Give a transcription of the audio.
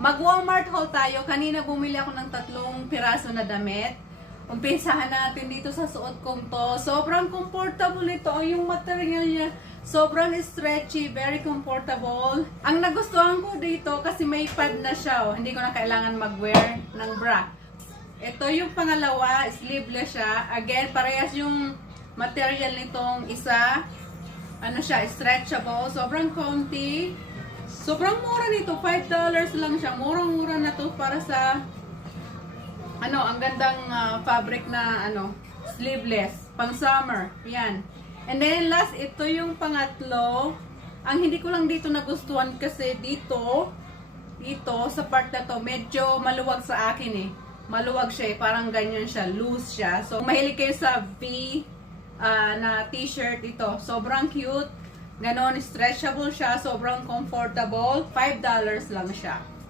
Mag-Walmart haul tayo. Kanina bumili ako ng 3 piraso na damit. Umpisahan natin dito sa suot kong to. Sobrang comfortable ito. Yung material niya, sobrang stretchy, very comfortable. Ang nagustuhan ko dito kasi may pad na siya. Oh. Hindi ko na kailangan mag-wear ng bra. Ito yung pangalawa, sleeveless siya. Again, parehas yung material nitong isa. Ano siya, stretchable. Sobrang comfy. Sobrang mura nito, $5 lang siya. Murang-mura na to para sa ang gandang fabric na sleeveless, pang summer. Yan. And then last, ito yung pangatlo. Ang hindi ko lang dito nagustuhan kasi dito sa part na to, medyo maluwag sa akin eh. Maluwag siya eh, parang ganyan siya, loose siya. So mahilig kayo sa V na t-shirt ito. Sobrang cute. Ganon, stretchable siya, sobrang comfortable. $5 lang siya.